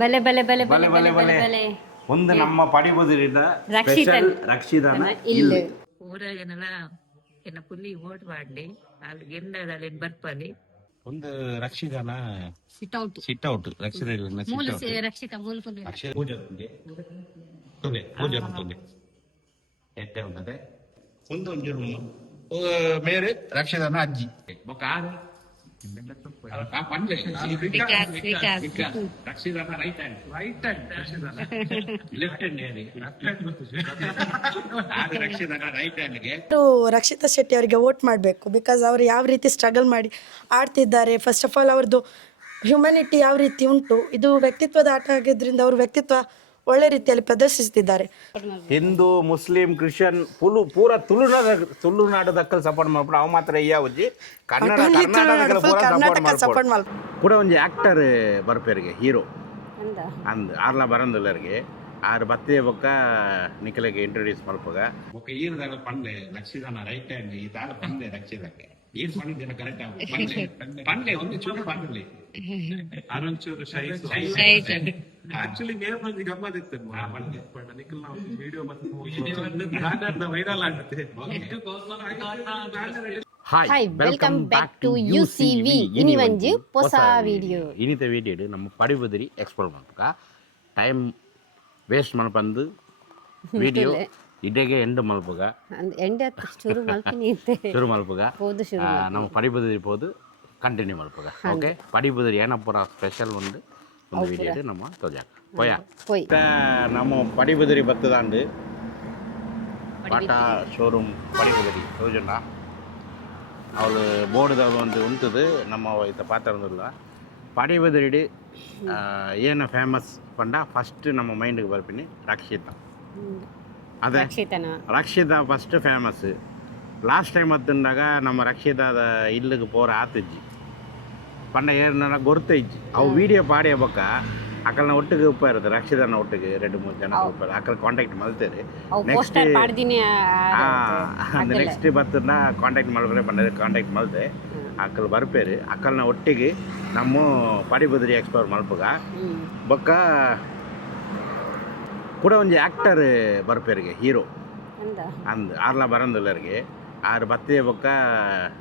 ಬಲೆ ಬಲೆ ಬಲೆ ಬಲೆ ಬಲೆ ಬಲೆ ಬಲೆ ಬಲೆ ಬಲೆ ಒಂದು ನಮ್ಮ ಪಡಿಬುದಿರಿದ ರಕ್ಷಿತನ್ ರಕ್ಷಿತನ ಇಲ್ಲಿ ಊರಾಗನೆಲ್ಲ ಎನ್ನ ಪುಲ್ಲಿ ಓಟ್ ಮಾಡ್ಲಿ ಅಲ್ಲಿ ಗೆಂಡದಲ್ಲಿ ಬರ್ಪಲ್ಲಿ ಒಂದು ರಕ್ಷಿತನ ಸಿಟ್ಔಟ್ ಸಿಟ್ಔಟ್ ರಕ್ಷಿತ ಮೂಲ ರಕ್ಷಿತ ಮೂಲ ಪೂಜೆ ತೊಂದೆ ಪೂಜೆ ತೊಂದೆ ಎತ್ತೆ ಉಂಟದೆ ಒಂದು ಮೇರೆ ರಕ್ಷಿತನ ಅಜ್ಜಿ ರಕ್ಷಿತನ ರೈಟ್ ಹ್ಯಾಂಡ್ ಲೆಫ್ಟ್ ಹ್ಯಾಂಡ್ ರಕ್ಷಿತನ ರೈಟ್ ಹ್ಯಾಂಡ್ಗೆ ರಕ್ಷಿತಾ ಶೆಟ್ಟಿ ಅವರಿಗೆ ವೋಟ್ ಮಾಡಬೇಕು. ಬಿಕಾಸ್ ಅವರು ಯಾವ ರೀತಿ ಸ್ಟ್ರಗಲ್ ಮಾಡಿ ಆಡ್ತಿದ್ದಾರೆ, ಫಸ್ಟ್ ಆಫ್ ಆಲ್ ಅವ್ರದ್ದು ಹ್ಯುಮ್ಯಾನಿಟಿ ಯಾವ ರೀತಿ ಉಂಟು, ಇದು ವ್ಯಕ್ತಿತ್ವದ ಆಟ ಆಗಿದ್ದರಿಂದ ಅವ್ರ ವ್ಯಕ್ತಿತ್ವ ಒಳ್ಳೆ ರೀತಿಯಲ್ಲಿ ಪ್ರದರ್ಶಿಸ್ತಿದ್ದಾರೆ. ಹಿಂದೂ ಮುಸ್ಲಿಂ ಕ್ರಿಶ್ಚಿಯನ್ ಪೂರ ತುಳುನಾಡು ದಕ್ಕಲ್ ಸಪೋರ್ಟ್ ಮಾಡ್ಬಿಟ್ಟು ಅವು ಮಾತ್ರ ಯಾವಜ್ಜಿ ಕರ್ನಾಟಕ ಸಪೋರ್ಟ್ ಮಾಡ್ಬಿಟ್ಟು ಕೂಡ ಒಂದು ಆಕ್ಟರ್ ಬರ್ಪೇರಿಗೆ ಹೀರೋ ಅಂದ್ ಆರ್ಲ ಬರಂದುಲ್ಲರಿಗೆ ಆರು ಬತ್ತೆ ಬೊಕ್ಕ ನಿಖಿಲಗೆ ಇಂಟ್ರೊಡ್ಯೂಸ್ ಮಲ್ಪಗ ಬೊಕ್ಕ ಈರ್ದಾಗ ಪಂಡೆ ರಕ್ಷಿತನ ರೈಟ್ ಹ್ಯಾಂಡ್ ಈ ದಾರ ಪಂಡೆ ರಕ್ಷಿತಕ್ಕೆ ಈರ್ ಪಂಡಿನ ಕರೆಕ್ಟ್ ಪಂಡೆ ಒಂದು ಚೂರು ಪಂಡಲಿ ಅದೊಂಚೂರು ಆಕ್ಚುಲಿ ನೇಮ್ ಬಂದು ಗಮ್ಮತ್ ಇತ್ತು ನಿಖಿಲ್ ನಾವು ವಿಡಿಯೋ ಮತ್ತೆ ವೈರಲ್ ಆಗುತ್ತೆ. ಹಾಯ್ ವೆಲ್ಕಮ್ ಬ್ಯಾಕ್ ಟು ಯುಸಿವಿ ಇನಿ ಒಂಜಿ ಹೊಸ ವಿಡಿಯೋ ಇನಿತ ವಿಡಿಯೋ ನಮ್ಮ ಪಡಿಬುದಿರಿ ಎಕ್ಸ್ಪ್ಲೋರ್ ಮಾಡ್ಬೇಕ ಟೈಮ್ ವೇಸ್ಟ್ ಮಲ್ಪಂದು ವಿಡಿಯೋ ಇಡೆಗೆ ಎಂಡ್ ಮಲ್ಪಗ ಶುರು ಮಲ್ಪಗ ನಮ್ಮ ಪಡಿಬುದಿರಿ ಪೋದು ಕಂಟಿನ್ಯೂ ಮಲ್ಪಗ ಓಕೆ ಪಡಿಬುದಿರಿ ಏನಪ್ಪರ ಸ್ಪೆಷಲ್ ಒಂದು ವಿಡಿಯೋ ನಮ್ಮ ತೋಜಾಕ ಪೋಯ ನಮ್ಮ ಪಡಿಬುದಿರಿ ಬತ್ತದಾಂಡು ಬಾಟಾ ಶೋರೂಮ್ ಪಡಿಬುದಿರಿ ತೋಜಂಡ ಅವಳು ಬೋರ್ಡ್ದಾಗ ಒಂದು ಉಂಟದು ನಮ್ಮ ಇತ್ತ ಪಾತ್ರದಿಲ್ಲ ಪಡಿಬುದಿರಿ ಏನು ಫೇಮಸ್ ಪಂಡ ಫಸ್ಟ್ ನಮ್ಮ ಮೈಂಡ್ಗೆ ಬರ್ತೀನಿ ರಕ್ಷಿತ ಅದೇ ರಕ್ಷಿತ ಫಸ್ಟ್ ಫೇಮಸ್. ಲಾಸ್ಟ್ ಟೈಮ್ ಹತ್ತಂದಾಗ ನಮ್ಮ ರಕ್ಷಿತಾದ ಇಲ್ಲಿಗೆ ಪೋರ ಆತಜ್ಜಿ ಪಂಡ ಏನ ಗೊತ್ತ ಇಜ್ಜಿ ಅವು ವಿಡಿಯೋ ಪಾಡಿ ಹಬ್ಬಕ್ಕ ಅಕ್ಕಲ್ನ ಒಟ್ಟಿಗೆ ಉಪ್ಪ ಇರುತ್ತೆ ರಕ್ಷಿತನ ಒಟ್ಟಿಗೆ 2-3 ಜನ ಉಪ್ಪ ಅಕ್ಕಲ್ ಕಾಂಟ್ಯಾಕ್ಟ್ ಮಲ್ತೇರಿ ನೆಕ್ಸ್ಟ್ ಬತ್ತನ್ನ ಕಾಂಟ್ಯಾಕ್ಟ್ ಮಾಡಿದ್ರೆ ಬಂದ ಕಾಂಟ್ಯಾಕ್ಟ್ ಮಲ್ತೆ ಅಕ್ಕಲ್ ಬರ್ಪೇರಿ ಅಕ್ಕಲ್ನ ಒಟ್ಟಿಗೆ ನಮ್ಮ ಪಡಿಬುದಿರಿ ಎಕ್ಸ್ಪ್ಲೋರ್ ಮಲ್ಪಗ ಬೊಕ್ಕ ಕೂಡ ಒಂದು ಆಕ್ಟರ್ ಬರ್ಪೇರಿಗೆ ಹೀರೋ ಅಂದ್ ಆರ್ಲ ಬರಂದುಲ್ಲರಿಗೆ ಆರು ಬತ್ತೆ ಬೊಕ್ಕ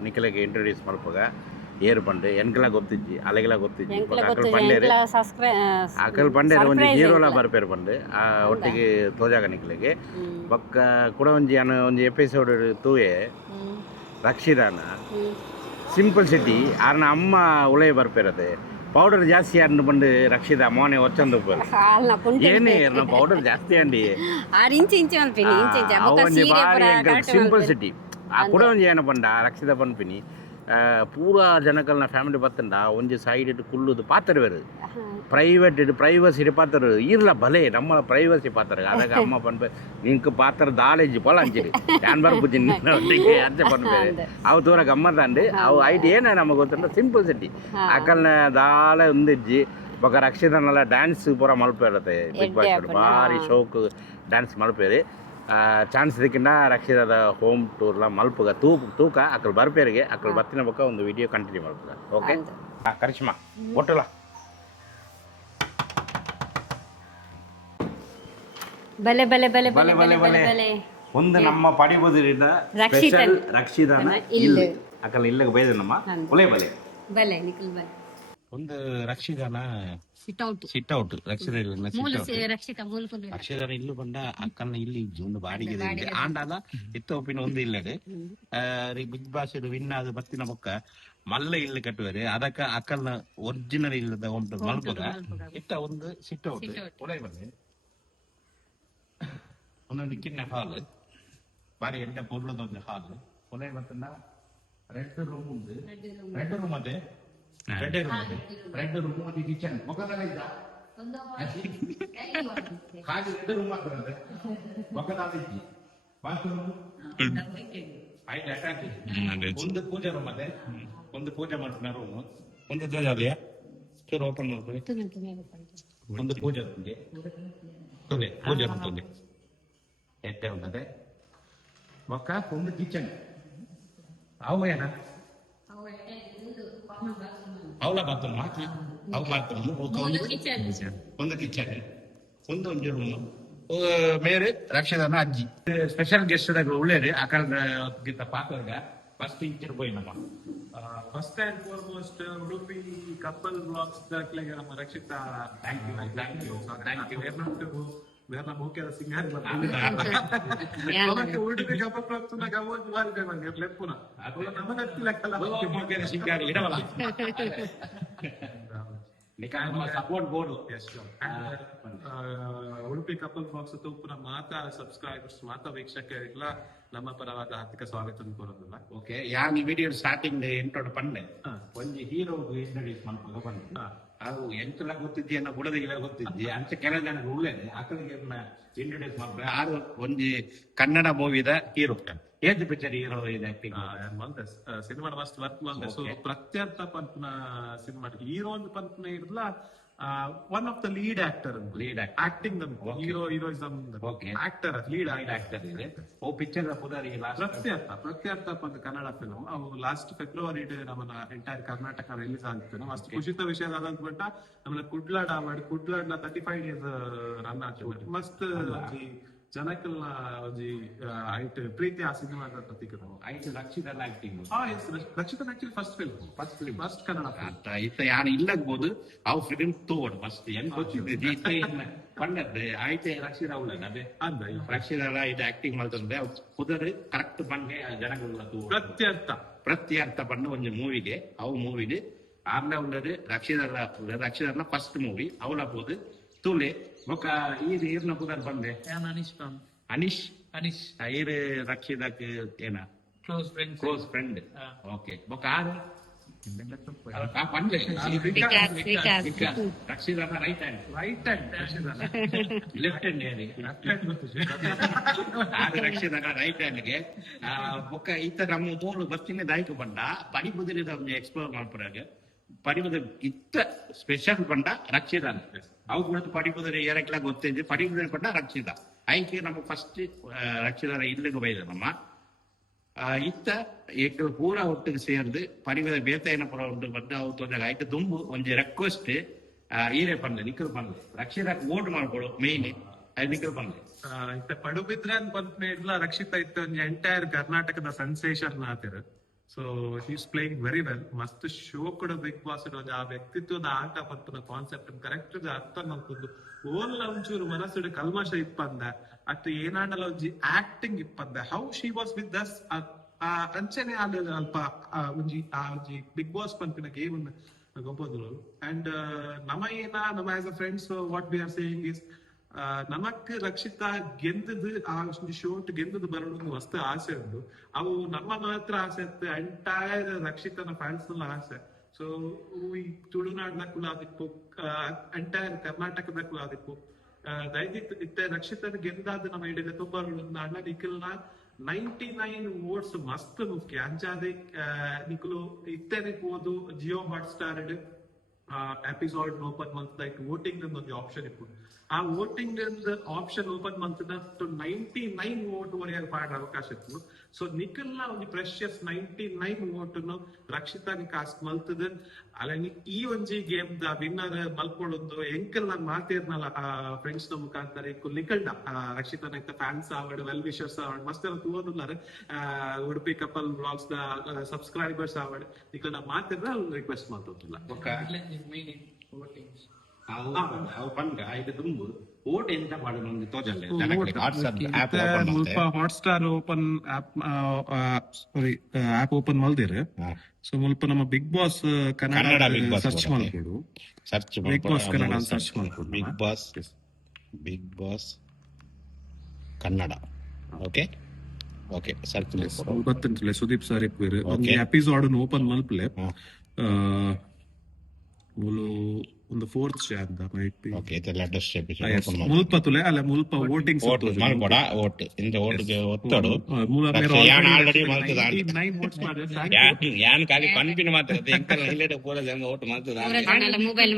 ನಿಖಿಲಗೆ ಇಂಟ್ರೊಡ್ಯೂಸ್ ಮಲ್ಪಗ ಏರು ಪಂಡೆ ಎನ್ಕೆಲ್ಲ ಗೊತ್ತಿಜ್ಜಿ ಅಲೆಗೆಲ್ಲ ಗೊತ್ತಿಜ್ಜಿ ಅಕ್ಕಲ್ ಪಂಡೇರು ಒಂದು ಹೀರೋಲ ಬರ್ಪೇರು ಪಂಡೆ ಒಟ್ಟಿಗೆ ತೋಜಾಗ ನಿಖಿಲಿಗೆ ಬೊಕ್ಕ ಕೂಡ ಒಂದು ಎಪಿಸೋಡ್ ತೂಯೆ ರಕ್ಷಿತಾನ ಸಿಂಪಲ್ ಸಿಟಿ ಆರ್ನ ಅಮ್ಮ ಉಳೆ ಬರ್ಪೇರದೆ ಪೌಡರ್ ಜಾಸ್ತಿ ಅಂಡು ಬಂದು ರಕ್ಷಿತ ಮೋನೆ ಒಚ್ಚಂದು ಏನೇ ಪೌಡರ್ ಜಾಸ್ತಿ ಅಂಡಿ ಸಿಂಪಲ್ ಸಿಟಿ ಕೂಡ ಒಂದು ಏನ ಪಂಡ ರಕ್ಷಿತ ಪನ್ಪಿನಿ ಪೂರಾ ಜನಕಲ್ನ ಫ್ಯಾಮಿಲಿ ಬತ್ತಂಡ ಒಂಜಿ ಸೈಡ್ ಇಟ್ಟು ಕುಲ್ಲುದು ಪಾತ್ರ ಬೇರೆ ಪ್ರೈವೇಟ್ ಇಟ್ಟು ಪ್ರೈವಸಿ ಪಾತ್ರ ಇರ್ಲ ಬಲೆ ನಮ್ಮ ಪ್ರೈವಸಿ ಪಾತ್ರ ಅದಾಗ ಅಮ್ಮ ಪನ್ಪೆ ನಿಂಕ್ ಪಾತ್ರ ದಾಳೆಜ್ಜಿ ಪೊಲ ಅಂಚಿರಿ ಯಾನ್ ಬರ್ಪುಜಿನ್ ಒಟ್ಟಿಗೆ ಅಂಚೆ ಪನ್ಪೇರೆ ಅವು ತೂರ ಗಮ್ಮತ್ತಂಡು ಅವು ಐಟ್ ಏನ ನಮಗೆ ಗೊತ್ತಂಡ ಸಿಂಪಲ್ ಸಿಟಿ ಅಕಲ್ನ ದಾಳೆ ಒಂದಿಜ್ಜಿ ಬೊಕ ರಕ್ಷಿತನೆಲ್ಲ ಡ್ಯಾನ್ಸ್ ಪೂರ ಮಲ್ಪೇರತ್ತೆ ಬಿಗ್ ಬಾಸ್ ಭಾರಿ ಶೋಕ್ ಡ್ಯಾನ್ಸ್ ಮಲ್ಪೇರಿ ಚಾನ್ಸ್ ಇದಕ್ಕಿಂತ ರಕ್ಷಿತದ ಹೋಮ್ ಟೂರ್ಲ ಮಲ್ಪಗ ತೂಕ ಅಕ್ಕಲ್ ಬರ್ಪೇರಿಗೆ ಅಕ್ಕಲ್ ಬತ್ತಿನ ಬೊಕ್ಕ ಒಂದು ವಿಡಿಯೋ ಕಂಟಿನ್ಯೂ ಮಲ್ಪಗ ಓಕೆ ಕರಿಷ್ಮಾ ಒಟ್ಟಲ್ಲ ಬಲೆ ಬಲೆ ಬಲೆ ಬಲೆ ಬಲೆ ಬಲೆ ಒಂದು ನಮ್ಮ ಪಡಿಬುದಿರಿದ ಸ್ಪೆಷಲ್ ರಕ್ಷಿತನ ಇಲ್ಲಿ ಅಕ್ಕಲ್ ಇಲ್ಲಿಗೆ ಬೈದ ನಮ್ಮ ಒಲೆ ಬಲೆ ಬಲೆ ನಿಖಿಲ್ ಬಲೆ ಒಂದು ರಕ್ಷಿತನ ಸಿಟ್ಔಟ್ ರಕ್ಷಿತನ ಇಲ್ಲು ಬಂದ ಅಕ್ಕಲ್ನ ಇಲ್ಲಿ ಒಂದು ಬಾಡಿಗೆ ಆಂಡಾದ ಇತ್ತ ಒಪ್ಪಿನ ಒಂದು ಇಲ್ಲದೆ ಬಿಗ್ ಬಾಸ್ ವಿನ್ ಆದ ಬತ್ತಿನ ಬೊಕ್ಕ ಮಲ್ಲ ಇಲ್ಲಿ ಕಟ್ಟುವರೆ ಅದಕ್ಕ ಅಕ್ಕಲ್ನ ಒರಿಜಿನಲ್ ಇಲ್ಲದ ಉಂಟು ಮಲ್ಪಗ ಇತ್ತ ಒಂದು ಸಿಟ್ಔಟ್ ಒಲೆ ಬಲೆ ಒಂದೊಂದು ಕಿನ್ನ ಹಾಲ್ ಬಾರಿ ಎಂಟ ಪೊರ್ಲದ ಒಂದು ಹಾಲ್ ಒಲೆ ಬತ್ತನ ರೆಡ್ ರೂಮ್ ಉಂಟು ರೆಡ್ ರೂಮ್ ಅದೇ ರೆಡ್ ರೂಮ್ ಒಂದು ಕಿಚನ್ ಮೊಕದಲ್ಲ ಇದ್ದ ಹಾಗೆ ರೆಡ್ ರೂಮ್ ಆಗ್ತದೆ ಮೊಕದಲ್ಲ ಇದ್ದಿ ಬಾತ್ರೂಮ್ ಐದು ಅಟ್ಯಾಚ್ ಒಂದು ಪೂಜೆ ರೂಮ್ ಅದೇ ಒಂದು ಪೂಜೆ ಮಾಡ್ತಾನೆ ರೂಮ್ ಒಂದು ಧ್ವಜಾಲಯ ಚೂರು ಓಪನ್ ಮಾಡ್ಕೊಳ್ಳಿ ಒಂದು ಪೂಜೆ ರೂಮ್ಗೆ ಪೂಜೆ ರೂಮ್ ತೊಂದೆ ಎತ್ತೆ ಉಂಟದೆ ಮೊಕ್ಕ ಒಂದು ಕಿಚನ್ ಅವು ಏನ ಅವಳ ಬಾತ್ರೂಮ್ ಅವು ಬಾತ್ರೂಮ್ ಒಂದು ಕಿಚನ್ ಒಂದು ರೂಮ್ ಮೇರೆ ರಕ್ಷದನ ಅಜ್ಜಿ ಸ್ಪೆಷಲ್ ಗೆಸ್ಟ್ ಒಳ್ಳೇದು ಆ ಕಾಲದ ಗಿಂತ ಪಾತ್ರಗ ಫಸ್ಟ್ ಇಂಚರ್ போய் ನಮ್ಮ first and foremost Udupi couple blogs ದಾಖಲೆಗೆ ನಮ್ಮ ರಕ್ಷಿತಾ ಥ್ಯಾಂಕ್ ಯು ಬೇರೆ ನಮ್ಮ ಮುಖ್ಯದ ಸಿಂಗರ್ ಉಡುಪಿ ಕಪಲ್ ಬ್ಲಾಗ್ಸ್ ನಾಗ ಒಂದು ವಾರ ನಂಗೆ ಲೆಪ್ಪುನ ನಮಗೆ ಗೊತ್ತಿಲ್ಲ ಸಿಂಗಾರಿ ಇಡವಲ್ಲ support board Udupi couple box ತೂಪುನ ಮಾತಾ ಸಬ್ಸ್ಕ್ರೈಬರ್ಸ್ ಮಾತಾ ವೀಕ್ಷಕರಿಗೆಲ್ಲ ನಮ್ಮ ಪರವಾದ ಆರ್ಥಿಕ ಸ್ವಾಗತ ಕೋರೋದಿಲ್ಲ. ಓಕೆ ಯಾನ್ ಈ ವಿಡಿಯೋ ಸ್ಟಾರ್ಟಿಂಗ್ ಇಂಟ್ರೋಡ್ ಪಂಡೆ ಒಂದು ಹೀರೋ ಇಂಟ್ರೊಡ್ಯೂಸ್ ಮಾಡ್ಕೊಂಡು ಬಂದು ಅದು ಎಂತೆಲ್ಲ ಗೊತ್ತಿದ್ದಿ ಅನ್ನೋ ಗುಡದಿಗೆಲ್ಲ ಗೊತ್ತಿದ್ದಿ ಅಂಚ ಕೆಲ ಜನ ಒಳ್ಳೇದು ಆಕಳಿಗೆ ಇಂಟ್ರೊಡ್ಯೂಸ್ ಮಾಡ್ತಾರೆ ಆರು ಒಂದು ಕನ್ನಡ ಮೂವಿದ ಹೀರೋ ಏಜ್ ಪಿಕ್ಚರ್ ಹೀರೋ ಇದೆ ಆಕ್ಟಿಂಗ್ ಸಿನಿಮಾ ಮಸ್ತ್ ವರ್ಕ್ ಬಂದೆ ಸೊ ಪ್ರತ್ಯರ್ಥ ಪಂಪ್ನ ಸಿನಿಮಾ ಹೀರೋ ಒಂದು ಪಂಪ್ನ ಇರಲ್ಲ one of the lead actor acting heroism actor lead actor ಇದೆ ಓ ಪಿಕ್ಚರ್ ಪುದಾರಿ ಪ್ರತ್ಯರ್ಥ ಪಂದ್ ಕನ್ನಡ ಫಿಲ್ಮ್ ಅವು ಲಾಸ್ಟ್ ಫೆಬ್ರವರಿ ನಮ್ಮನ್ನ ಎಂಟೈರ್ ಕರ್ನಾಟಕ ರಿಲೀಸ್ ಆಗ್ತದೆ ಮಸ್ತ್ ಖುಷಿತ ವಿಷಯ ಆದಂತ ನಮ್ಮನ್ನ ಕುಡ್ಲಾಡ್ ಅವಾರ್ಡ್ ಕುಡ್ಲಾಡ್ 35 ಡೇಸ್ ರನ್ ಆಗ್ತದೆ ಮಸ್ತ್ ಜನಕ್ಕೆಲ್ಲ ಒಂಜಿ ಐಟ್ ಪ್ರೀತಿ ಆ ಸಿನಿಮಾ ಪ್ರತೀಕ ಐಟ್ ರಕ್ಷಿತನ ಆಕ್ಟಿಂಗ್ ರಕ್ಷಿತನ ಆಕ್ಚುಲಿ ಫಸ್ಟ್ ಕನ್ನಡ ಇತ್ತ ಯಾರು ಇಲ್ಲಬಹುದು ಅವು ಫಿಲ್ಮ್ ತೋಡ್ ಫಸ್ಟ್ ಏನ್ ಗೊತ್ತಿದ್ದೆ ಪಂಡದ್ದು ಆಯ್ತೆ ರಕ್ಷಿತ ಉಳ್ಳದ ಅದೇ ಅಂದ ರಕ್ಷಿತ ಇದು ಆಕ್ಟಿಂಗ್ ಮಾಡ್ತಂದ್ರೆ ಕುದುರೆ ಕರೆಕ್ಟ್ ಬಂಡೆ ಜನಗಳ ಪ್ರತ್ಯರ್ಥ ಬಂದು ಒಂದು ಮೂವಿಗೆ ಅವು ಮೂವಿಗೆ ಆಮೇಲೆ ಉಳ್ಳದು ರಕ್ಷಿತ ಫಸ್ಟ್ ಮೂವಿ ಅವಳ ಹೋದು ತುಳೆ ఒక ఈయన పుదర్ బందే అనిష్ ఈరు రక్షితక్ ఏనా క్లోజ్ ఫ్రెండ్ ఓకే ఒక ఆరు Rakshita right hand left hand Rakshita right ಹ್ಯಾಂಡ್ಗೆ ಬೊಕ್ಕ ಈತ ನಮ್ಮ ಮೂರು ಬರ್ತೀನಿ ದಾಯ್ತು ಬಂಡ ಪಡಿಬುದಿರಿದ ಒಂದು ಎಕ್ಸ್ಪ್ಲೋರ್ ಮಾಡ್ಪರಾಗ ಪಡಿಬುದ ಇತ್ತ ಸ್ಪೆಷಲ್ ಬಂಡ ರಕ್ಷಿತ ಅವು ಕೂಡ ಪಡಿಬುದರೆ ಏರಕ್ಲ ಗೊತ್ತಿದ್ದು ಪಡಿಬುದರೆ ಪಂಡ ರಕ್ಷಿತ ಐಕೆ ನಮ್ಮ ಫಸ್ಟ್ ರಕ್ಷಿತರ ಇಲ್ಲಿಗೆ ಬೈದ ನಮ್ಮ ಇತ್ತ ಏಕ ಪೂರ ಒಟ್ಟಿಗೆ ಸೇರ್ದು ಪರಿವದ ಬೇತಾಯನ ಪುರ ಉಂಟು ಬಂದು ಅವು ತೊಂದಾಗ ಐತೆ ತುಂಬು ಒಂದು ರಿಕ್ವೆಸ್ಟ್ ಈರೇ ಪಂಡ ನಿಕ್ಕಲು ಬಂದು ರಕ್ಷಿತಕ್ಕೆ ವೋಟ್ ಮಾಡ್ಕೊಡು ಮೇಯ್ನ್ ಅದು ನಿಕ್ಕಲು ಬಂದು ಇತ್ತ ಪಡುಬಿದ್ರೆ ಬಂದ ಇಲ್ಲ ರಕ್ಷಿತ ಇತ್ತ ಒಂದು ಎಂಟೈರ್ ಕರ್ನಾಟಕದ ಸೆನ್ಸೇಷನ್ ಆತಿರ so he's playing very well ಮಸ್ತ್ ಶೋ ಕೂಡ ಬಿಗ್ ಬಾಸ್ ಆ ವ್ಯಕ್ತಿತ್ವದ ಆಟ ಪಂಪನ ಕಾನ್ಸೆಪ್ಟ್ ಕರೆಕ್ಟ್ ಅರ್ಥ ಮಾಡ್ಕೊಂಡು ಓಲ್ಲ ಒಂಚೂರು ಮನಸ್ಸುಡು ಕಲ್ಮಶ ಇಪ್ಪಂದ ಅಟ್ ಏನಾಡಲ್ಲ ಒಂಜಿ ಆಕ್ಟಿಂಗ್ ಇಪ್ಪಂದ how she was with us ಅಂಚನೆ ಅಲ್ಪ ಒಂಜಿ ಬಿಗ್ ಬಾಸ್ ಪಂಪಿನ ಗೇಮ್ ಗೊಬ್ಬದ್ರು ಅಂಡ್ ನಮ್ಮ as a friends what we are saying is ನಮಕ್ ರಕ್ಷಿತಾ ಗೆಂದದು ಆ ಶೋಟ್ ಗೆಂದದು ಬರೋದು ಮಸ್ತ್ ಆಸೆ ಉಂಟು ಅವು ನಮ್ಮ ಮಾತ್ರ ಆಸೆ ಇತ್ತು ಎಂಟೈರ್ ರಕ್ಷಿತನ ಫ್ಯಾನ್ಸ್ ಆಸೆ ಸೊ ಈ ತುಳುನಾಡ್ನಕ್ಕೂ ಆದಿಪ್ಪು ಎಂಟೈರ್ ಕರ್ನಾಟಕದಕ್ಕೂ ಆದಿಪ್ಪು ದಯವಿಟ್ಟು ಇತ್ತೆ ರಕ್ಷಿತನ ಗೆಂದಾದ ನಮ್ಮ ಇಡೀ ತುಂಬಾ ಅಣ್ಣ ನಿಖಿಲ್ನ 99 ವೋಟ್ಸ್ ಮಸ್ತ್ ಮುಖ್ಯ ಅಂಚಾದೆ ನಿಖಲು ಇತ್ತೇನೆ ಹೋದು Jio Hotstar episode open ಮಂತ್ ವೋಟಿಂಗ್ ಒಂದು ಆಪ್ಷನ್ ಇತ್ತು ಆ ವೋಟಿಂಗ್ ಆಪ್ಷನ್ ಓಪನ್ ಮಂತ್ 99 ವೋಟ್ ವರೆಗೆ ಮಾಡೋ ಅವಕಾಶ ಇತ್ತು ಸೊ ನಿಖಿಲ್ನ ಒಂದು ಪ್ರೆಷಿಯಸ್ 99 ವೋಟ್ ರಕ್ಷಿತಾಗೆ ಕಾಸ್ಟ್ ಮಲ್ತದ ಅಲ್ಲ ಈ ಒಂಜಿ ಗೇಮ್ ದ ವಿನ್ನರ್ ಮಲ್ಕೊಳ್ಳೋದು ಎಂಕಲ್ ನಾನು ಮಾತಿರ್ನಲ್ಲ ಫ್ರೆಂಡ್ಸ್ ನ ಮುಖಾಂತರ ನಿಖಲ್ಡ ರಕ್ಷಿತನ ಫ್ಯಾನ್ಸ್ ಆವಡ್ ವೆಲ್ ವಿಶರ್ಸ್ ಆವಡ್ ಮಸ್ತ್ ಎಲ್ಲ ತೋರ್ನಲ್ಲ ಉಡುಪಿ ಕಪಲ್ ಬ್ಲಾಗ್ಸ್ ದ ಸಬ್ಸ್ಕ್ರೈಬರ್ಸ್ ಆವಡ್ ನಿಖಲ್ ಮಾತಿರ್ನ ರಿಕ್ವೆಸ್ಟ್ ಮಾಡ್ತಿಲ್ಲ ಅವು ಬಂದ ಇದು ತುಂಬು ಓಟ್ ಎಂತ ಮಾಡೋದು ಒಂದು ತೋಜಲ್ಲ Hotstar open app open ಮಲ್ದಿರ ಸೊ ಮುಲ್ಪ ನಮ್ಮ ಬಿಗ್ ಬಾಸ್ ಕನ್ನಡ ಸರ್ಚ್ ಮಾಡ್ಕೊಡು ಬಿಗ್ ಬಾಸ್ ಕನ್ನಡ ಸರ್ಚ್ ಮಾಡ್ಕೊಡು Bigg Boss Kannada okay okay search ಗೊತ್ತಂತಲೇ ಸುದೀಪ್ ಸರ್ ಇಪ್ಪರು ಒಂದು ಎಪಿಸೋಡ್ ಓಪನ್ ಮಲ್ಪಲೆ ಒಂದು ಫೋರ್ತ್ ಶಾರ್ದ ಮೈಟ್ ಬಿ ಓಕೆ ಇದು ಲೇಟೆಸ್ಟ್ ಎಪಿಸೋಡ್ ಮುಲ್ಪ ತುಲೆ ಅಲ್ಲ ಮುಲ್ಪ ವೋಟಿಂಗ್ ವೋಟ್ ಮಾಡ್ಕೊಡ ವೋಟ್ ಇಂದ ವೋಟ್ಗೆ ಒತ್ತಡು ಯಾನ್ ಆಲ್ರೆಡಿ ಮಾಡ್ತದ 9 ವೋಟ್ಸ್ ಮಾಡಿದ್ರೆ ಯಾನ್ ಖಾಲಿ ಪನ್ಪಿನ ಮಾತ್ರ ಎಂಕಲ್ ಹಿಲೇಟ ಪೂರ ಜನ ವೋಟ್ ಮಾಡ್ತದ ಮೊಬೈಲ್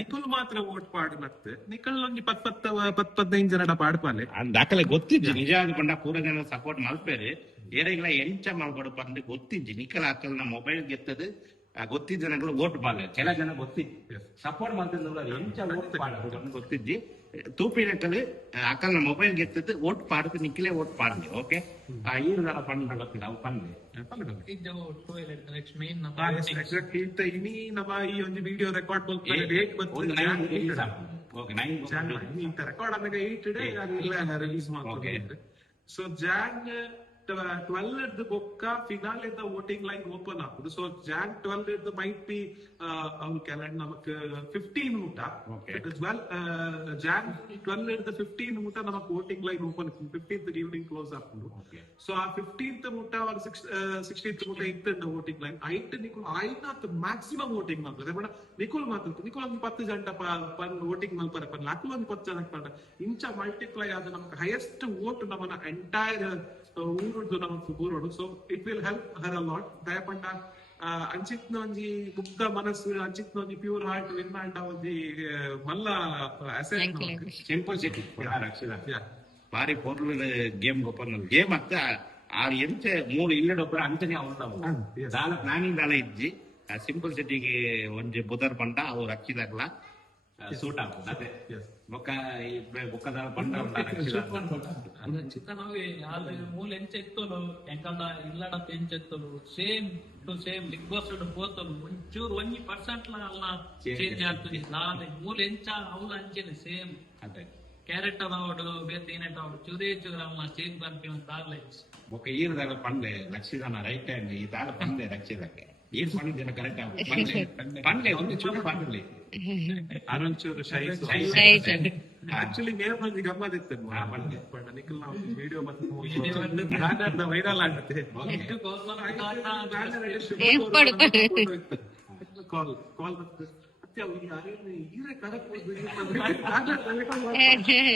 ನಿಖಲ್ ಮಾತ್ರ ವೋಟ್ ಪಾಡು ಮತ್ತೆ ನಿಖಲ್ ಒಂದು 15 ಜನ ಪಾಡ್ಪಾಲೆ ದಾಖಲೆ ಗೊತ್ತಿದ್ದು ನಿಜ ಪಂಡ ಪೂರ ಜನ ಸಪೋರ್ಟ್ ಮಾಡ್ಪೇರಿ ಏರೆಲ್ಲ ಎಂಚ ಮಾಡ್ಕೊಡು ಬಂದು ಗೊತ್ತಿದ್ದು ನಿಖಲ್ ಹಾಕಲ್ನ ಮೊಬೈಲ್ ಗೆತ್ತದು ಗೊತ್ತಿದ್ದ ಜನಗಳು ಓಟ್ ಮಾಡಲಿ, ಕೆಲ ಜನ ಗೊತ್ತಿದ್ದು ಸಪೋರ್ಟ್ ಮಾಡ್ತಿದ್ರು ಎಂಚ ಓಟ್ ಪಾಡು ಗೊತ್ತಿದ್ದಿ ತೂಪಿನಕ್ಕಲ್ಲಿ ಅಕ್ಕನ ಮೊಬೈಲ್ ಗೆತ್ತದ್ದು ಓಟ್ ಪಾಡ್ತು ನಿಕ್ಕಿಲೆ ಓಟ್ ಪಾಡ್ಲಿ. ಓಕೆ ಈರುದಾರ ಪಂಡ ಗೊತ್ತಿಲ್ಲ ಅವು ಪಂಡ್ಲಿ ಇಂತ ಇನಿ ನಮ್ಮ ಈ ಒಂದು ವಿಡಿಯೋ ರೆಕಾರ್ಡ್ ಇಂತ ರೆಕಾರ್ಡ್ ಆದಾಗ 8 ರಿಲೀಸ್ ಮಾಡ್ತಾರೆ. ಸೊ ಜಾನ್ 12 ಇದ್ದು ಬೊಕ್ಕ ಫಿನಾಲ್ ಇದ್ದ ವೋಟಿಂಗ್ ಲೈನ್ ಓಪನ್ ಆಗುದು. ಸೊ ಜಾನ್ 12 ಇದ್ದು ಮೈಟ್ ಬಿ ಅವ್ರ ಕ್ಯಾಲೆಂಡರ್ ನಮಕ್ 15 ಊಟ ಜಾನ್ 12 ಇದ್ದು 15 ಊಟ ನಮಕ್ voting line open 15th evening close ಆಗುದು. ಸೊ ಆ 15th ಊಟ 16th ಊಟ ಇತ್ತು ವೋಟಿಂಗ್ ಲೈನ್ ಐಟ್ ನಿಕುಲ್ ಐನಾತ್ ಮ್ಯಾಕ್ಸಿಮಮ್ ವೋಟಿಂಗ್ ಮಾಡ್ತಾರೆ ಬಟ್ ನಿಕುಲ್ ಮಾತ್ರ ನಿಕುಲ್ ಒಂದು 10 ಜನ ಪನ್ ವೋಟಿಂಗ್ ಮಲ್ಪರೆ ಪನ್ ಅಕುಲ್ ಒಂದು 10 ಜನಕ್ಕೆ ಪಂಡ ಇಂಚ ಮಲ್ಟಿಪ್ಲೈ ಆದ ನಮಕ್ ಹೈಯೆಸ್ಟ್ ವೋಟ್ ನಮ್ಮನ್ನ ಎಂಟೈರ್ ಊರುದು ನಮಕ್ ಊರೋಡು. So it will help her a lot. ದಯಪಂಡ ಅಂಚಿತ್ನ ಒಂಜಿ ಮುಕ್ತ ಮನಸ್ಸು ಅಂಚಿತ್ನ ಒಂಜಿ ಪ್ಯೂರ್ ಹಾರ್ಟ್ ವಿನ್ ಆಂಡ ಒಂಜಿ ಮಲ್ಲ ಅಸೆಟ್ ಸಿಂಪಲ್ ಸಿಟಿ ಬಾರಿ ಪೋರ್ಟಲ್ ಗೇಮ್ ಓಪನ್ ಗೇಮ್ ಅತ್ತ ಆ ಎಂಚ ಮೂರು ಇಲ್ಲಡೊಬ್ಬರ ಅಂಚನೆ ಅವ್ರು ದಾಲ ಪ್ಲಾನಿಂಗ್ ದಾಲ ಇಜ್ಜಿ ಸಿಂಪಲ್ ಸಿಟಿಗೆ ಒಂಜಿ ಬುಧರ್ ಪಂಡ ಅವ್ರು ಹಚ್ಚಿದಾಗ್ಲ ಸೂಟ್ ಆಗ್ತದೆ. ಅದೇ ಬೊಕ್ಕ ಬೊಕ್ಕದಾಲ ಪಂಡ ಚಿಕ್ಕನವಿ ಅದು ಮೂಲ ಎಂಚ ಎತ್ತಲು ಎಂಕಲ್ದ ಇಲ್ಲಡ ಎಂಚ ಎತ್ತಲು same to same Bigg Boss ಹೋತಲು ಒಂಚೂರು 1% ಅಲ್ಲ ಚೇಂಜ್ ಆಗ್ತದೆ. ನಾನು ಮೂಲ ಎಂಚ ಅವಳ ಅಂಚೆನೆ ಸೇಮ್ ಅದೇ ಕ್ಯಾರೆಕ್ಟರ್ ಅವಡು ಬೇತೇನೆಟ್ ಅವಡು ಚೂರೇ ಚೂರ ಅವಳ ಚೇಂಜ್ ಬರ್ತೀವಿ ದಾರ್ಲೆ ಬೊಕ್ಕ ಈರ್ದಾಗ ಪಂಡೆ ಲಕ್ಷಿದಾನ ರೈಟ್ ಹ್ಯಾಂಡ್ ಈ ದಾಲ ಪಂಡೆ ಲಕ್ಷಿದಕ್ಕೆ ಏನ್ ಪಂಡಿದ್ದೇನೆ ಕರೆಕ್ಟ್ ಆಗ ಪಂಡೆ ಒಂದು ಚೂರು ಪಂಡ್ಲಿ ಅರೊಂಚೂರು ಆಕ್ಚುಲಿ ನೇಮ್ ಒಂದು ಗಮ್ಮತ್ ಇತ್ತು ನಿಖಿಲ್ ನಾವು ವಿಡಿಯೋ ಮತ್ತೆ ವೈರಲ್ ಆಗುತ್ತೆ. ಕಾಲ್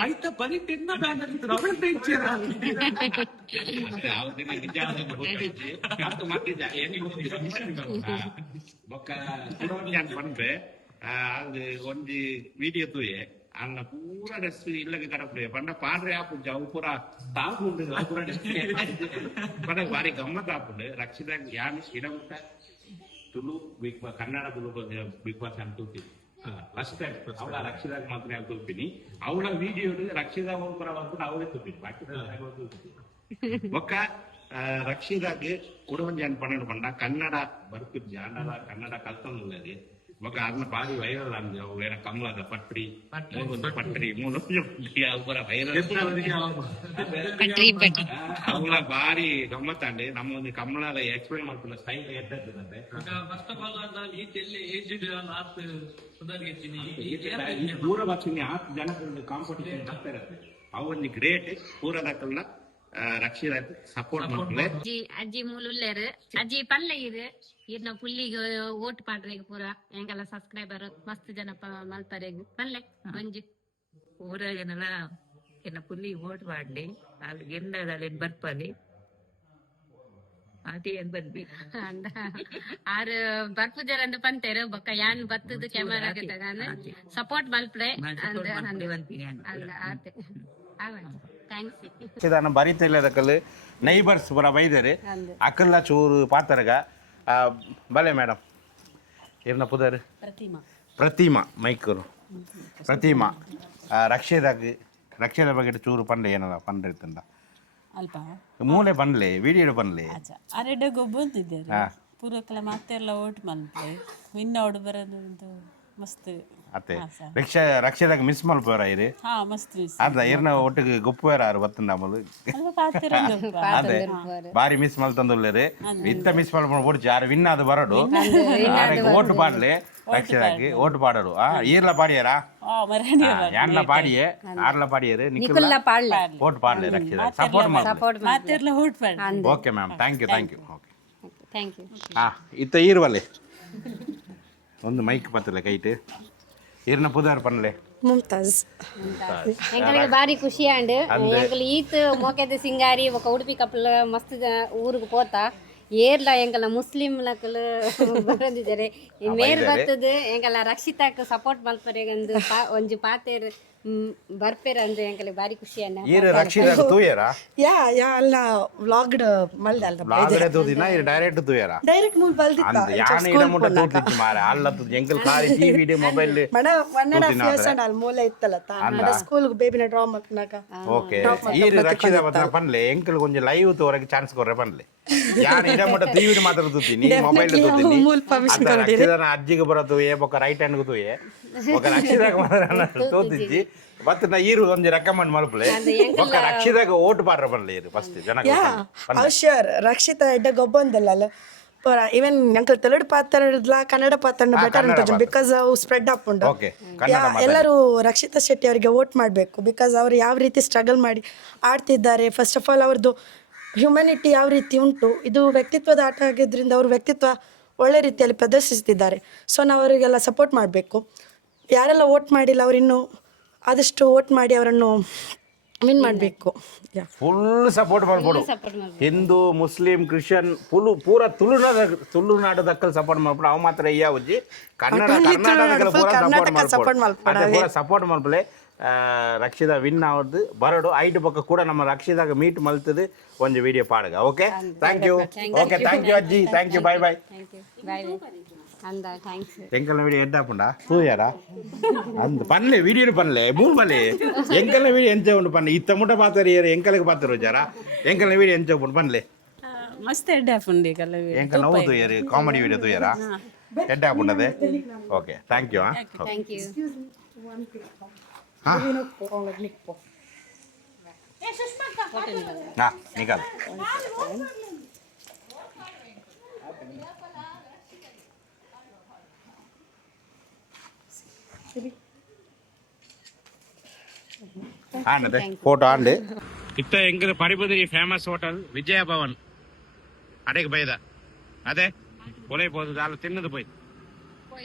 ಆಯ್ತಾ ಬರೀ ಟೆನ್ನ ಬ್ಯಾನರ್ ಇತ್ತು ಅವಳಂತ ಬೊಕ್ಕ ಪಂಡ್ರೆ ಅದು ಒಂಜಿ ವಿಡಿಯೋ ತೂಯೆ ಅನ್ನ ಪೂರ ಡ್ರೆಸ್ ಇಲ್ಲಗೆ ಕಡಪಡೆ ಪಂಡ ಪಾಡ್ರೆ ಆಪುಂಜ ಅವು ಪೂರ ತಾಪುಂಡು ಪೂರ ಡ್ರೆಸ್ ಪಂಡ ಬಾರಿ ಗಮ್ಮತ್ ಆಪುಂಡು. ರಕ್ಷಿತ ಯಾನ್ ಇಡಮುಟ್ಟ Tulu Bigg Boss Kannada Tulu Bigg Boss ಅಂತ ತೂತೀನಿ ಫಸ್ಟ್ ಟೈಮ್ ಅವಳ ರಕ್ಷಿದಾಗ ಮಾತ್ರ ನಾನು ತೂಪಿನಿ ಅವಳ ವಿಡಿಯೋ ರಕ್ಷಿತ ಪೂರ ಬಂದ್ಬಿಟ್ಟು ಅವಳೇ ತೂಪಿನಿ ಬಾಕಿ ಒಕ್ಕ ರಕ್ಷಿದಾಗ ಕುಡವಂಜಿ ಅನ್ ಪನ್ನಡು ಪಂಡ ಕನ್ನಡ ಬರ್ತಿದ್ಜ ಅಣ್ಣದ ಕನ್ನಡ ಕಲ್ತೊಂದುಳ್ಳದೆ ఒక అన్న బాగా వైరల్ అంది వేరే కమలాద పట్రి పట్రి మూడు వైరల్ ಅವಳ ಬಾರಿ ಗಮ್ಮತ್ ಅಂడి ನಮ್ಮ ಒಂದು ಕಮಲಾದ ಎಕ್ಸ್ಪ್ಲೈನ್ ಮಾಡ್ತಿಲ್ಲ ಸ್ಟೈಲ್ ಎದ್ದಂತೆ ಫಸ್ಟ್ ಆಫ್ ಆಲ್ ಈ ತೆಲ್ಲಿ ಏಜ್ಡ್ ಲಾಸ್ಟ್ ಸುಧಾರಿಸಿನಿ ದೂರ ಬರ್ತೀನಿ 10 ಜನ ಕಾಂಪಿಟೇಷನ್ ಆಗ್ತಾ ಇರುತ್ತೆ ಅವೊಂದು ಗ್ರೇಟ್ ಪೂರದಕ್ಕಲ್ಲ ರಕ್ಷಿತ ಸಪೋರ್ಟ್ ಮಾಡ್ತಾರೆ. ಅಜ್ಜಿ ಮೂಲುಲ್ಲೇರು ಅಜ್ಜಿ ಪಲ್ಲೆ ಇರು ಇರ್ನ ಪುಲ್ಲಿಗೆ ಓಟ್ ಪಾಡ್ರೆಗ್ ಪೂರ ಎಂಗೆಲ್ಲ ಸಬ್ಸ್ಕ್ರೈಬರ್ ಮಸ್ತ್ ಜನ ಮಲ್ಪರೆಗ್ ಪಲ್ಲೆ ಒಂಜಿ ಊರಾಗನೆಲ್ಲ ಎನ್ನ ಪುಲ್ಲಿ ಓಟ್ ಮಾಡ್ಲಿ ಅಲ್ಲಿ ಗೆಂಡದಲ್ಲಿ ಬರ್ಪಲಿ ಅದೇ ಏನ್ ಬಂದ್ವಿ ಆರು ಬರ್ಪು ಜರ ಅಂತ ಪಂತೇರು ಬೊಕ್ಕ ಯಾನ್ ಬತ್ತದ ಕ್ಯಾಮರಾ ಸಪೋರ್ಟ್ ಮಲ್ಪಡೆ ಆತೆ ನಾನು ಬರೀತಿಲ್ಲ ಅದಕ್ಕಲ್ಲಿ ನೈಬರ್ಸ್ ಬರ ಬೈದರೆ ಅಕ್ಕಲ್ಲ ಚೂರು ಪಾತರಗ ಬಲೆ ಮೇಡಮ್ ಇರ್ನ ಪುದರ್ ಪ್ರತಿಮಾ ಮೈಕೂರು ಪ್ರತಿಮಾ ರಕ್ಷೆದ ಬಗ್ಗೆ ಚೂರು ಪಂಡೆ ಏನಲ್ಲ ಪಂಡೆ ಇರ್ತಂಡ ಅಲ್ಪ ಮೂಲೆ ಪಂಡ್ಲೆ ವಿಡಿಯೋ ಪಂಡ್ಲೆ ಅರೆಡ ಗೊಬ್ಬಂತಿದ್ದಾರೆ ಪೂರಕ್ಕೆಲ್ಲ ಮತ್ತೆಲ್ಲ ಓಟ್ ಮಲ್ಪೆ ವಿನ್ ಔಟ್ ಬರೋದು ಮಸ್ತ್ ಅತ್ತೆ ರಕ್ಷೆದಾಗ ಮಿಸ್ ಮಲ್ಪವರ ಇರಿ ಅದ ಇರ್ನ ಒಟ್ಟಿಗೆ ಗೊಪ್ಪುವರ ಬತ್ತಂಡ ಆಮಲು ಅದೇ ಬಾರಿ ಮಿಸ್ ಮಲ್ತಂದುಳ್ಳೇರಿ ಇತ್ತ ಮಿಸ್ ಮಲ್ಪನ ಓಡ್ ಜಾರ ವಿನ್ ಅದು ಬರಡು ಓಟ್ ಪಾಡ್ಲೆ ರಕ್ಷೆದಾಗಿ ಓಟ್ ಪಾಡರು ಈರ್ಲ ಪಾಡಿಯರ ಯಾನ್ಲ ಪಾಡಿಯೇ ಆರ್ಲ ಪಾಡಿಯರು ನಿಖಿಲ್ ಓಟ್ ಪಾಡ್ಲೆ ರಕ್ಷೆದಾಗ ಸಪೋರ್ಟ್ ಮಾಡಿ. ಓಕೆ ಮ್ಯಾಮ್ ಥ್ಯಾಂಕ್ ಯು ಇತ್ತ ಈರ್ವಲ್ಲೆ ಒಂದು ಮೈಕ್ ಪತ್ತಲ್ಲ ಕೈಟ್ ಇರ್ನ ಪುದಾರ್ ಪನ್ಲೆ ಮುಮ್ತಾಜ್ ಎಂಗಳಿಗೆ ಬಾರಿ ಖುಷಿ ಆಂಡ್ ಎಂಗಳು ಈತ್ ಮೋಕೆದ ಸಿಂಗಾರಿ ఒక ಉಡುಪಿ ಕಪ್ಪಲ ಮಸ್ತ್ ಊರಿಗೆ ಪೋತಾ ಏರ್ಲ ಎಂಕಲ ಮುಸ್ಲಿಂ ಲಕಲು ಬರೋದಿದ್ದಾರೆ ಮೇರ್ ಬರ್ತದೆ ಎಂಕಲ ರಕ್ಷಿತಾಕ್ ಸಪೋರ್ಟ್ ಮಲ್ಪರೆ ಒಂಜಿ ಪಾತೆರ್ ಬರ್ಪೇರ ಅಂದ್ರೆ ಎಂಕಲೆ ಬಾರಿ ಖುಷಿ ಅನ್ನ ಈರು ರಕ್ಷಿದಾಗ ತೂಯರ ಯಾ ಅಲ್ಲ ವ್ಲಾಗ್ಡ್ ಮಲ್ದಲ್ಲ ಬ್ಲಾಗರೆ ತೂದಿನ ಈರು ಡೈರೆಕ್ಟ್ ತೂಯರ ಡೈರೆಕ್ಟ್ ಮೂಲ್ ಬಲ್ದಿತ್ತ ಅಂದ್ ಯಾನೆ ಇಡ ಮುಟ್ಟ ತೂತಿತ್ತು ಮಾರ ಅಲ್ಲ ತು ಎಂಕಲ್ ಖಾಲಿ ಟಿವಿ ಮೊಬೈಲ್ ಮಣ 1.5 years ಅಂಡ್ ಅಲ್ ಮೂಲೆ ಇತ್ತಲ್ಲ ತಾ ಸ್ಕೂಲ್ ಬೇಬಿನ ಡ್ರಾ ಮಕ್ನಾಕ ಓಕೆ ಈರು ರಕ್ಷಿತ ಬತ್ತ ಪನ್ಲೆ ಎಂಕಲ್ ಕೊಂಚ ಲೈವ್ ತೋರಕ್ಕೆ ಚಾನ್ಸ್ ಕೊರ್ರೆ ಪನ್ಲೆ ಯಾನೆ ಇಡ ಮುಟ್ಟ ಟಿವಿ ಮಾತ್ರ ತೂತಿನಿ ಮೊಬೈಲ್ ತೂತಿನಿ ಮೂಲ್ ಪರ್ಮಿಷನ್ ರಕ್ಷಿತನ ಅಜ್ಜಿಗೆ ಬರತು ಏ ಬೊಕ್ಕ ರೈಟ್ ಹ್ಯಾಂಡ್ ತೂಯೆ ಬೊಕ್ಕ ರಕ್ಷಿತಾಗ ಮಾತ್ರ ತೂತಿಜ್ಜಿ ಮತ್ತೆ ನಾ ಈರು ಒಂಜಿ ರೆಕಮೆಂಡ್ ಮಲ್ಪಲೆ ಬೊಕ್ಕ ರಕ್ಷಿತಾಗ ಓಟ್ ಪಾಡ್ರ ಪನ್ಲೆ ಈರು ಫಸ್ಟ್ ಜನ ಶ್ಯೂರ್ ರಕ್ಷಿತ ಎಡ್ಡ ಗೊಬ್ಬೊಂದಲ್ಲ ಈವನ್ ಅಂಕಲ್ ತೆಲುಗು ಪಾತ್ರ ಕನ್ನಡ ಪಾತ್ರ ಬೆಟರ್ ಉಂಟು ಬಿಕಾಸ್ ಅವು ಸ್ಪ್ರೆಡ್ ಆಪುಂಡು ಓಕೆ ಎಲ್ಲರೂ ರಕ್ಷಿತಾ ಶೆಟ್ಟಿ ಅವರಿಗೆ ವೋಟ್ ಮಾಡಬೇಕು ಬಿಕಾಸ್ ಅವರು ಯಾವ ರೀತಿ ಸ್ಟ್ರಗಲ್ ಮಾಡಿ ಆಡ್ತಿದ್ದಾರೆ ಫಸ್ಟ್ ಆಫ್ ಆಲ್ ಅವ್ರದ್ದು ಹ್ಯುಮ್ಯಾನಿಟಿ ಯಾವ ರೀತಿ ಉಂಟು ಇದು ವ್ಯಕ್ತಿತ್ವದ ಆಟ ಆಗಿದ್ದರಿಂದ ಅವ್ರ ವ್ಯಕ್ತಿತ್ವ ಒಳ್ಳೆ ರೀತಿಯಲ್ಲಿ ಪ್ರದರ್ಶಿಸ್ತಿದ್ದಾರೆ ಸೊ ನಾವು ಅವರಿಗೆಲ್ಲ ಸಪೋರ್ಟ್ ಮಾಡಬೇಕು ಯಾರೆಲ್ಲ ವೋಟ್ ಮಾಡಿಲ್ಲ ಅವರಿನ್ನೂ ಆದಷ್ಟು ವೋಟ್ ಮಾಡಿ ಅವರನ್ನು ವಿನ್ ಮಾಡಬೇಕು ಫುಲ್ ಸಪೋರ್ಟ್ ಮಾಡ್ಕೊಡು ಹಿಂದೂ ಮುಸ್ಲಿಂ ಕ್ರಿಶ್ಚಿಯನ್ ಪೂರ ತುಳುನಾಡು ದಕ್ಕಲ್ ಸಪೋರ್ಟ್ ಮಾಡ್ಬಿಡು ಅವು ಮಾತ್ರ ಅಯ್ಯ ಉಜ್ಜಿ ಕನ್ನಡ ಕರ್ನಾಟಕ ಸಪೋರ್ಟ್ ಮಾಡ್ಬಿಡು ಸಪೋರ್ಟ್ ಮಾಡ್ಬಲೆ ರಕ್ಷಿತ ವಿನ್ ಆವದ್ದು ಬರಡು ಐಟ್ ಪಕ್ಕ ಕೂಡ ನಮ್ಮ ರಕ್ಷಿದಾಗ ಮೀಟ್ ಮಲ್ತದು ಒಂದು ವಿಡಿಯೋ ಪಾಡಗ okay thank you okay thank you ಅಜ್ಜಿ ಥ್ಯಾಂಕ್ ಯು ಬಾಯ್ ಬಾಯ್ ಎಂಕಲ್ನ ವಿಡಿಯೋ ಎಡ್ಡಾಪುಂಡ ತೂಯಾರ ಅಂದ್ ಪನ್ಲೆ ವಿಡಿಯೋ ಪನ್ಲೆ ಮೂರು ಮಲೆ ಎಂಕಲ್ನ ವಿಡಿಯೋ ಎಂಚ ಉಂಡು ಪನ್ಲೆ ಇತ್ತ ಮುಟ್ಟ ಪಾತ್ರ ಎಂಕಲ್ಗೆ ಪಾತ್ರ ಜರ ಎಂಕಲ್ನ ವಿಡಿಯೋ ಎಂಚ ಉಂಡು ಪನ್ಲೆ ಮಸ್ತ್ ಎಡ್ಡಾಪುಂಡಿ ಕಲ ಎಂಕಲ್ ನೋವು ತೂಯರು ಕಾಮಿಡಿ ವಿಡಿಯೋ ತೂಯರ ಎಡ್ಡಾಪುಂಡದೆ ಓಕೆ ಥ್ಯಾಂಕ್ ಯು ಹಾಂ ನಿಕಲ್ ஆனது போட்டோ ஆண்டு இத்த எங்க பரிபுதி ஃபேமஸ் ஹோட்டல் விஜய பவன் அடைக்கு போய்தா அதே ஒரே போது தால தின்னது போய்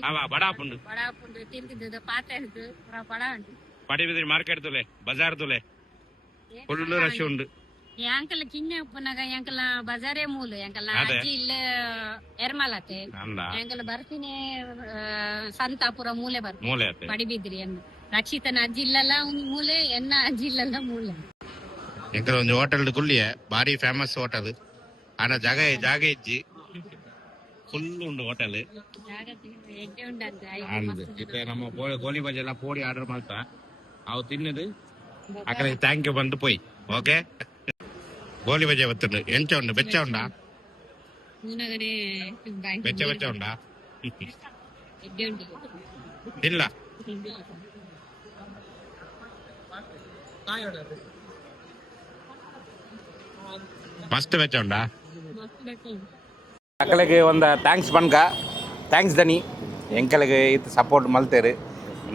ஆவா ಬಡಾ ಪುಂಡು ತಿಂತಿದ್ದು ಪಾತೆ ಹಿಡಿದು ಬಡ ಉಂಟು ಪಡಿಬಿದ್ರಿ ಮಾರ್ಕೆಟ್ ತುಲೆ ಬಜಾರ್ ತುಲೆ ಫುಲ್ ರಶ್ ಉಂಡು ಯಾಂಕಲ ಕಿನ್ನೆ ಉಪ್ಪನಾಗ ಯಾಂಕಲ ಬಜಾರೇ ಮೂಲು ಯಾಂಕಲ ಅಜ್ಜಿ ಇಲ್ಲ ಎರ್ಮಲತೆ ಯಾಂಕಲ ಬರ್ತೀನಿ ಸಂತಾಪುರ ಮೂಲೆ ಬರ್ತೀನಿ ಪಡಿಬಿದ್ರಿ ಎಂದು ರಕ್ಷಿತನ ಅಜ್ಜಿ ಇಲ್ಲಲ್ಲ ಮೂಲೆ ಎನ್ನ ಅಜ್ಜಿ ಇಲ್ಲಲ್ಲ ಮೂಲೆ ಎಂಕಲ ಒಂದು ಹೋಟೆಲ್ ಕುಲ್ಲಿಯ ಬಾರಿ ಫೇಮಸ್ ಹೋಟೆಲ್ ಆನ ಜಾಗ ಇಜ್ಜಿ ಫುಲ್ ಉಂಡು ಹೋಟೆಲ್ ನಮ್ಮ ಗೋಲಿ ಬಜೆ ಎಲ್ಲ ಪೋಡಿ ಆರ್ಡರ್ ಮಾಡ್ತಾ ಅವು ತಿನ್ನದು ಆ ಕಡೆ ಥ್ಯಾಂಕ್ ಯು ಬಂದು ಪೋಯ್ ಓಕೆ ಗೋಲಿ ಬಜೆ ಬರ್ತದೆ ಎಂಚ ಉಂಡು ಬೆಚ್ಚ ಉಂಡಾ ಬೆಚ್ಚ ಉಂಡಾ ಇಲ್ಲ ಮಸ್ತ್ ಬೆಚ್ಚ ಉಂಡಾ ಅಕ್ಕಳಿಗೆ ಒಂದು ಥ್ಯಾಂಕ್ಸ್ ಬನ್ಕ ಥ್ಯಾಂಕ್ಸ್ ದನಿ ಎಂಕಲಿಗೆ ಇತ್ತು ಸಪೋರ್ಟ್ ಮಲ್ತೇರು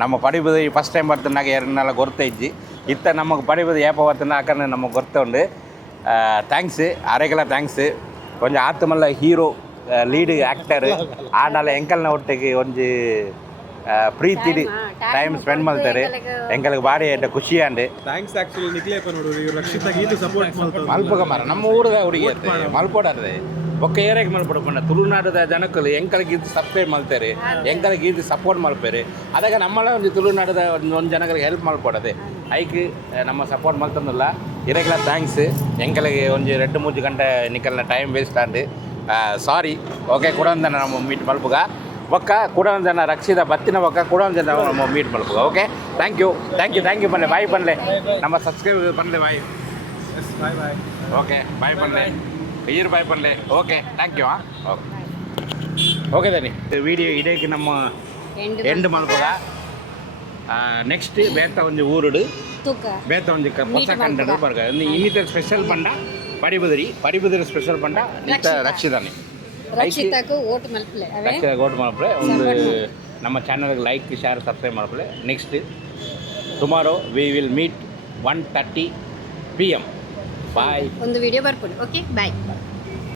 ನಮ್ಮ ಪಡಿಬುದು ಫಸ್ಟ್ ಟೈಮ್ ಬರ್ತನಾಗ ಎರಡನ್ನೆಲ್ಲ ಗೊತ್ತ ಇಜ್ಜಿ ಇತ್ತ ನಮಗೆ ಪಡಿಬುದು ಏಪ ಬರ್ತನ ಅಕ್ಕನ ನಮಗೆ ಗೊತ್ತ ಉಂಡು ಥ್ಯಾಂಕ್ಸ್ ಅರೆಗೆಲ್ಲ ಥ್ಯಾಂಕ್ಸ್ ಕೊಂಚ ಆತು ಮಲ್ಲ ಹೀರೋ ಲೀಡ್ ಆ್ಯಕ್ಟರ್ ಆಡಲ್ಲ ಎಂಕಲ್ನ ಒಟ್ಟಿಗೆ ಒಂಜಿ ಪ್ರೀತಿ ಟೈಮ್ ಸ್ಪೆಂಡ್ ಮಾಡ್ತಾರೆ ಎಂಕಲ್ಗೆ ಭಾರಿ ಎಡ್ಡ ಖುಷಿ ಅಂಡ್ ಥ್ಯಾಂಕ್ಸ್ ಆಕ್ಚುಲಿ ನಿಕ್ಲೇಪ ನೋಡು ರಕ್ಷಿತ ಗೀತು ಸಪೋರ್ಟ್ ಮಾಡ್ತಾರೆ ಮಲ್ಪಗ ಮರ ನಮ್ಮ ಊರದ ಹುಡುಗಿ ಮಲ್ಪೋಡಾರೆ ಒಕ್ಕ ಏರಿಯಾಗೆ ಮಲ್ಪಡ ತುಳುನಾಡದ ಜನಕ್ಕಲು ಎಂಕಲ್ಗೆ ಇದು ಸಬ್ಸ್ಕ್ರೈಬ್ ಮಾಡ್ತಾರೆ ಎಂಕಲ್ಗೆ ಇದು ಸಪೋರ್ಟ್ ಮಲ್ಪೇರು ಅದಾಗ ನಮ್ಮಲ್ಲ ಒಂದು ತುಳುನಾಡದ ಒಂದು ಜನಗಳಿಗೆ ಹೆಲ್ಪ್ ಮಲ್ಪಡದೆ ಐಕ್ ನಮ್ಮ ಸಪೋರ್ಟ್ ಮಲ್ತಂದಿಲ್ಲ ಇರಗೆಲ್ಲ ಥ್ಯಾಂಕ್ಸ್ ಎಂಕಲಿಗೆ ಒಂದು 2-3 ಗಂಟೆ ನಿಕ್ಕಲ್ನ time waste and sorry okay ಕೂಡ ನಮ್ಮ ಮೀಟ್ ಮಲ್ಪಗ ಒಕ್ಕ ಕೂಡ ಜನ ರಕ್ಷಿತ ಬತ್ತಿನ ಒಕ್ಕ ಕೂಡ ಜನ ನಮ್ಮ ಮೀಟ್ ಮಲ್ಪಗ ಓಕೆ ಥ್ಯಾಂಕ್ ಯು ಬನ್ನಿ ಬಾಯ್ ಬನ್ಲೆ ನಮ್ಮ ಸಬ್ಸ್ಕ್ರೈಬ್ ಬನ್ಲೆ ಬಾಯ್ ಓಕೆ ಬಾಯ್ ಬನ್ಲೆ ಈರು ಬಾಯ್ ಬನ್ಲೆ ಓಕೆ ಥ್ಯಾಂಕ್ ಯು ಓಕೆ ದನಿ ವಿಡಿಯೋ ಇಡೇക്ക് ನಮ್ಮ ಎಂಡ್ ಮಲ್ಪಗ ನೆಕ್ಸ್ಟ್ ಬೇತ ಒಂದು ಊರುಡು ಬೇತ ಒಂದು ಹೊಸ ಕಂಡು ಬರ್ಗ ಇನ್ನಿತರ ಸ್ಪೆಷಲ್ ಪಂಡ ಪಡಿಬುದಿರಿ ಸ್ಪೆಷಲ್ ಪಂಡ ರಕ್ಷಿತಾನೆ ರಕ್ಷಿತಾಕು ಓಟ್ ಮಲ್ಪಲೆ ಒಂದು ನಮ್ಮ ಚಾನಲ್ಗೆ ಲೈಕ್ ಶೇರ್ ಸಬ್ಸ್ಕ್ರೈಬ್ ಮಲ್ಪಲೆ next tomorrow we will meet 1:30 PM bye ಒಂದು ವಿಡಿಯೋ ಬರ್ಕೊಂಡು ಓಕೆ ಬಾಯ್